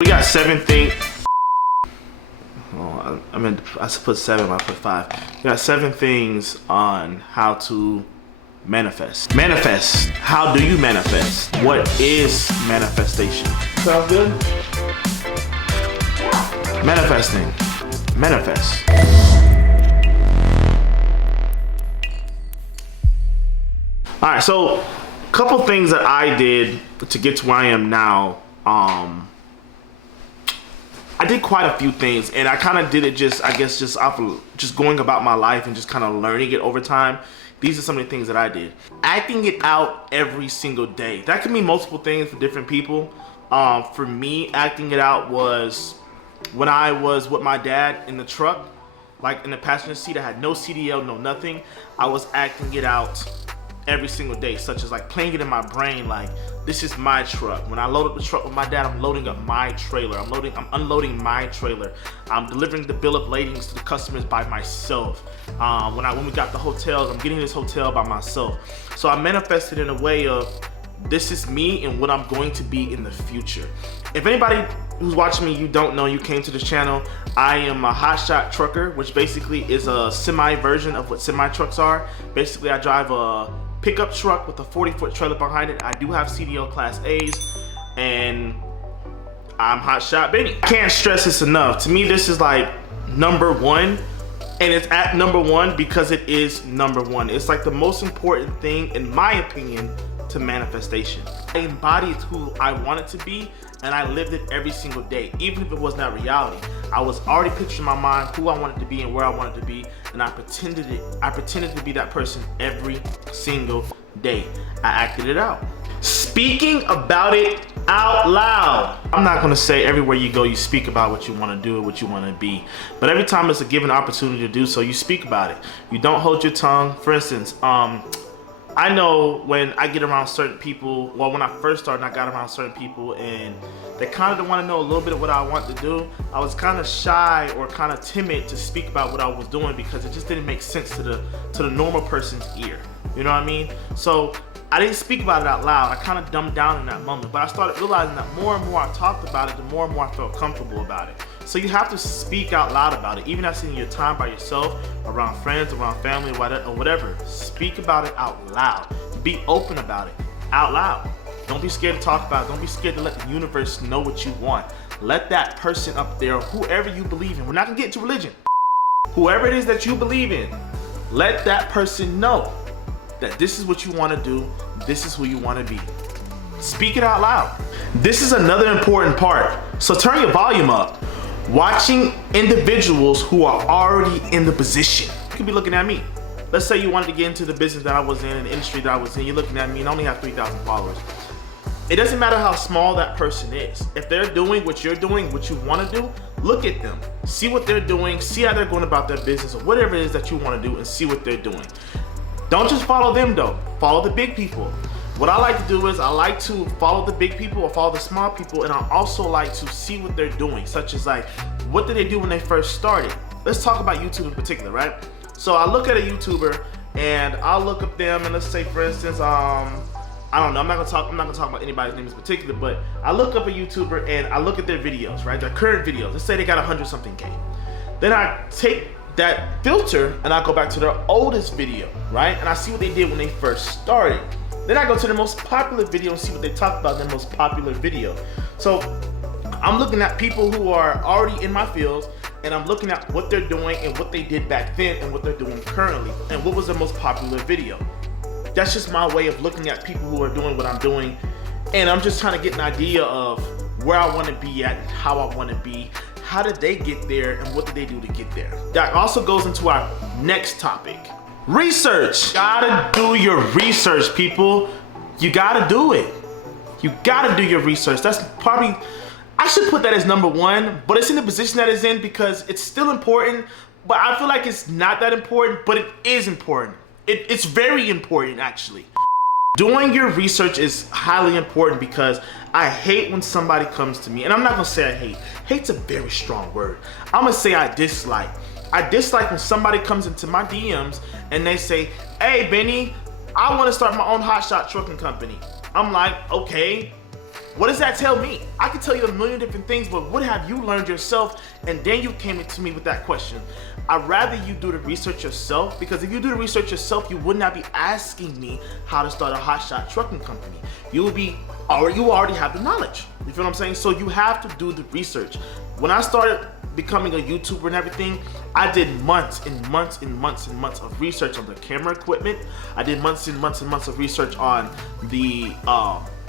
We got 7 things. Oh, I meant I put 7. I put 5. We got 7 things on how to manifest. Manifest. How do you manifest? What is manifestation? Sounds good. Manifesting. Manifest. All right. So, a couple things that I did to get to where I am now. I did quite a few things, and I kind of did it just off of just going about my life and just kind of learning it over time. These are some of the things that I did. Acting it out every single day. That can mean multiple things for different people. For me, acting it out was when I was with my dad in the truck, like in the passenger seat. I had no CDL, no nothing. I was acting it out every single day, such as like playing it in my brain, like this is my truck. When I load up the truck with my dad, I'm loading up my trailer. I'm unloading my trailer. I'm delivering the bill of ladings to the customers by myself. When we got the hotels, I'm getting this hotel by myself. So I manifested in a way of this is me and what I'm going to be in the future. If anybody who's watching me, you don't know, you came to this channel, I am a hotshot trucker, which basically is a semi version of what semi trucks are. Basically, I drive a pickup truck with a 40-foot trailer behind it. I do have CDL Class A's, and I'm hotshot Benny. I can't stress this enough. To me, this is like #1, and it's at #1 because it is #1. It's like the most important thing, in my opinion, to manifestation. I embodied who I wanted to be, and I lived it every single day, even if it was not reality. I was already picturing in my mind who I wanted to be and where I wanted to be, and I pretended to be that person every single day. I acted it out. Speaking about it out loud. I'm not gonna say everywhere you go you speak about what you wanna do or what you wanna be, but every time it's a given opportunity to do so, you speak about it. You don't hold your tongue. For instance, I know when I get around certain people, well, when I first started, I got around certain people and they kind of want to know a little bit of what I want to do. I was kind of shy or kind of timid to speak about what I was doing because it just didn't make sense to the normal person's ear. You know what I mean? So I didn't speak about it out loud. I kind of dumbed down in that moment, but I started realizing that more and more I talked about it, the more and more I felt comfortable about it. So you have to speak out loud about it, even if it's in your time by yourself, around friends, around family, or whatever. Speak about it out loud. Be open about it out loud. Don't be scared to talk about it. Don't be scared to let the universe know what you want. Let that person up there, whoever you believe in, we're not gonna get into religion. Whoever it is that you believe in, let that person know that this is what you wanna do, this is who you wanna be. Speak it out loud. This is another important part. So turn your volume up. Watching individuals who are already in the position. You could be looking at me. Let's say you wanted to get into the business that I was in, the industry that I was in. You're looking at me and I only have 3,000 followers. It doesn't matter how small that person is. If they're doing what you're doing, what you want to do, look at them. See what they're doing. See how they're going about their business or whatever it is that you want to do, and see what they're doing. Don't just follow them though. Follow the big people. What I like to do is I like to follow the big people or follow the small people, and I also like to see what they're doing, such as like, what did they do when they first started? Let's talk about YouTube in particular, right? So I look at a YouTuber and I'll look up them, and let's say for instance, I don't know, I'm not gonna talk about anybody's name in particular, but I look up a YouTuber and I look at their videos, right? Their current videos. Let's say they got 100-something K. Then I take that filter and I go back to their oldest video, right? And I see what they did when they first started. Then I go to the most popular video and see what they talk about in their most popular video. So I'm looking at people who are already in my fields, and I'm looking at what they're doing and what they did back then and what they're doing currently and what was their most popular video. That's just my way of looking at people who are doing what I'm doing, and I'm just trying to get an idea of where I want to be at, how I want to be, how did they get there, and what did they do to get there. That also goes into our next topic. Research. You gotta do your research, people. You gotta do it. You gotta do your research. That's probably, I should put that as #1, but it's in the position that it's in because it's still important, but I feel like it's not that important, but it is important. It's very important, actually. Doing your research is highly important because I hate when somebody comes to me, and I'm not gonna say I hate. Hate's a very strong word. I'm gonna say I dislike. I dislike when somebody comes into my DMs and they say, hey Benny, I want to start my own hotshot trucking company. I'm like, okay, What does that tell me? I can tell you a million different things, but what have you learned yourself? And then you came to me with that question. I'd rather you do the research yourself, because if you do the research yourself, you would not be asking me how to start a hotshot trucking company. You already have the knowledge. You feel what I'm saying? So you have to do the research. When I started becoming a YouTuber and everything, I did months and months and months and months of research on the camera equipment. I did months and months and months of research on the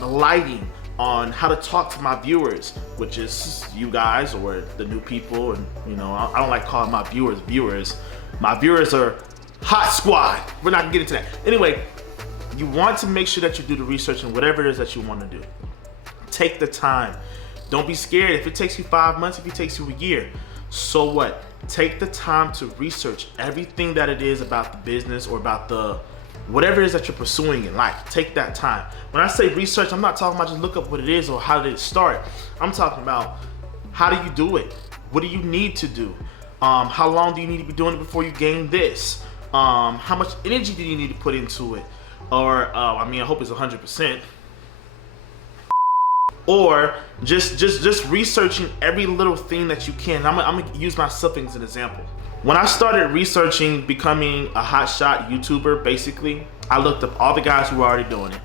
lighting, on how to talk to my viewers, which is you guys or the new people. And you know, I don't like calling my viewers viewers. My viewers are hot squad. We're not gonna get into that. Anyway, you want to make sure that you do the research in whatever it is that you want to do. Take the time. Don't be scared if it takes you 5 months, if it takes you a year. So what? Take the time to research everything that it is about the business or about the whatever it is that you're pursuing in life. Take that time. When I say research, I'm not talking about just look up what it is or how did it start. I'm talking about how do you do it? What do you need to do? How long do you need to be doing it before you gain this? How much energy do you need to put into it? Or I mean, I hope it's 100%. Or just researching every little thing that you can. I'm gonna use myself as an example. When I started researching becoming a hotshot YouTuber, basically, I looked up all the guys who were already doing it.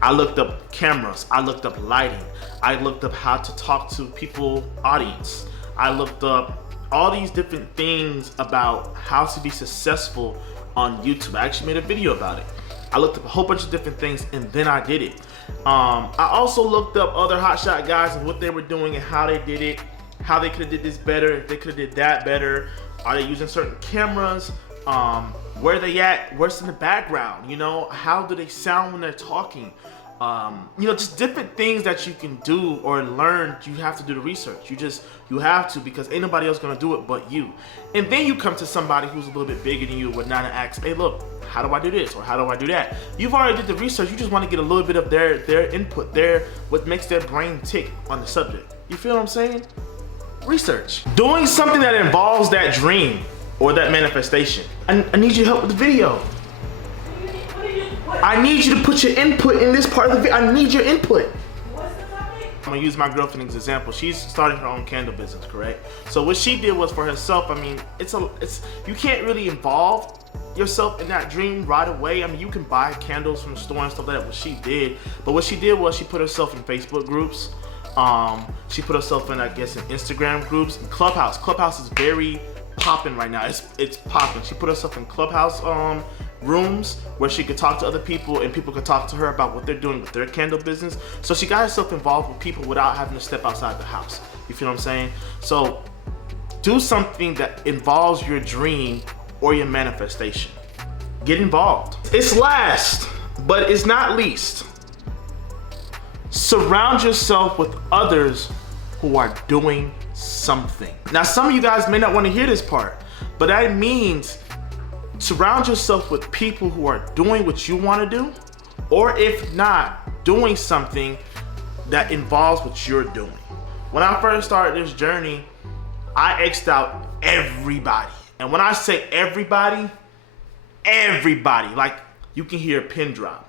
I looked up cameras, I looked up lighting, I looked up how to talk to people, audience. I looked up all these different things about how to be successful on YouTube. I actually made a video about it. I looked up a whole bunch of different things and then I did it. I also looked up other hotshot guys and what they were doing and how they did it, how they could have did this better, if they could have did that better. Are they using certain cameras? Where are they at? What's in the background? You know, how do they sound when they're talking? You know, just different things that you can do or learn. You have to do the research. You have to, because ain't nobody else gonna do it but you. And then you come to somebody who's a little bit bigger than you and whatnot and ask, hey look, how do I do this? Or how do I do that? You've already did the research. You just want to get a little bit of their input, what makes their brain tick on the subject. You feel what I'm saying? Research. Doing something that involves that dream or that manifestation. I need your help with the video. I need you to put your input in this part of the video. I need your input. What's the topic? I'm gonna use my girlfriend as an example. She's starting her own candle business, correct? So what she did was for herself, I mean, you can't really involve yourself in that dream right away. I mean, you can buy candles from the store and stuff like that, what she did. But what she did was she put herself in Facebook groups. She put herself in, I guess, in Instagram groups. And Clubhouse. Clubhouse is very popping right now. It's popping. She put herself in Clubhouse rooms where she could talk to other people and people could talk to her about what they're doing with their candle business. So she got herself involved with people without having to step outside the house. You feel what I'm saying? So do something that involves your dream or your manifestation. Get involved. It's last, but it's not least. Surround yourself with others who are doing something. Now, some of you guys may not want to hear this part, but that means surround yourself with people who are doing what you want to do, or if not, doing something that involves what you're doing. When I first started this journey, I X'd out everybody. And when I say everybody, like you can hear a pin drop.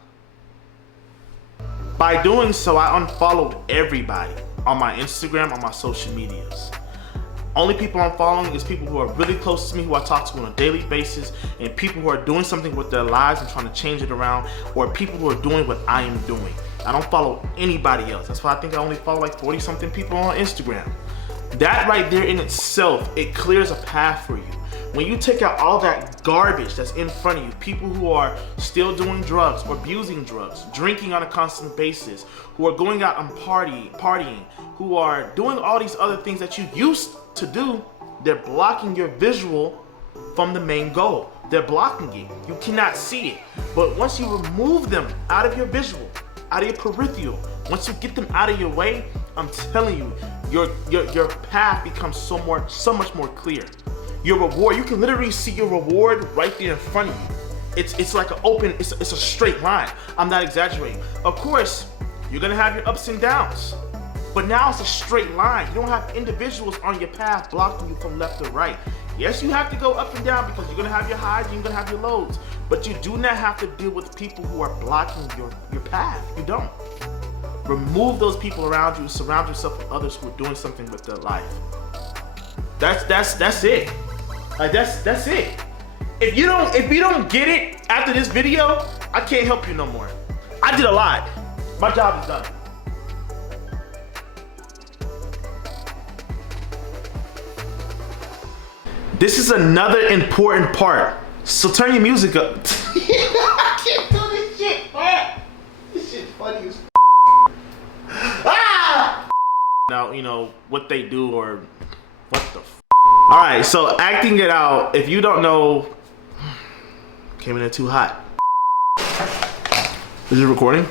By doing so, I unfollowed everybody on my Instagram, on my social medias. Only people I'm following is people who are really close to me, who I talk to on a daily basis, and people who are doing something with their lives and trying to change it around, or people who are doing what I am doing. I don't follow anybody else. That's why I think I only follow like 40 something people on Instagram. That right there in itself, it clears a path for you. When you take out all that garbage that's in front of you, people who are still doing drugs or abusing drugs, drinking on a constant basis, who are going out and partying, who are doing all these other things that you used to do, they're blocking your visual from the main goal. They're blocking it. You cannot see it. But once you remove them out of your visual, out of your peripheral, once you get them out of your way, I'm telling you, your path becomes so much more clear. Your reward, you can literally see your reward right there in front of you. It's like an open, it's a straight line. I'm not exaggerating. Of course, you're gonna have your ups and downs, but now it's a straight line. You don't have individuals on your path blocking you from left or right. Yes, you have to go up and down because you're gonna have your highs and you're gonna have your lows, but you do not have to deal with people who are blocking your path. You don't. Remove those people around you. Surround yourself with others who are doing something with their life. That's it. Like that's it. If you don't get it after this video, I can't help you no more. I did a lot. My job is done. This is another important part. So turn your music up. I can't do this shit, man. This shit's funny as ah! Now, you know, what they do or what the All right, so acting it out. If you don't know, came in there too hot. Is it recording?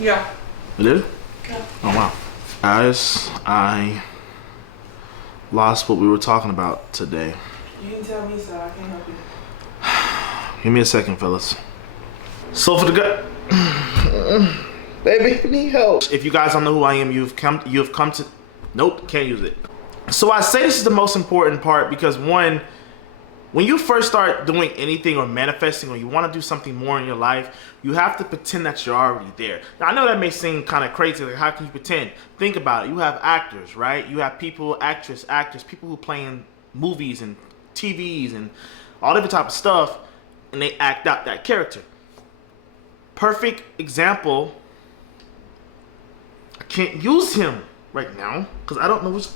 Yeah. It is? Yeah. Oh, wow. Guys, I lost what we were talking about today. You can tell me, so I can't help you. Give me a second, fellas. So for the gut, baby, I need help. If you guys don't know who I am, you've come to, nope, can't use it. So I say this is the most important part because one, when you first start doing anything or manifesting or you want to do something more in your life, you have to pretend that you're already there. Now I know that may seem kind of crazy, like how can you pretend? Think about it, you have actors, right? You have people, actors, people who play in movies and TVs and all different type of stuff, and they act out that character. Perfect example, I can't use him right now because I don't know which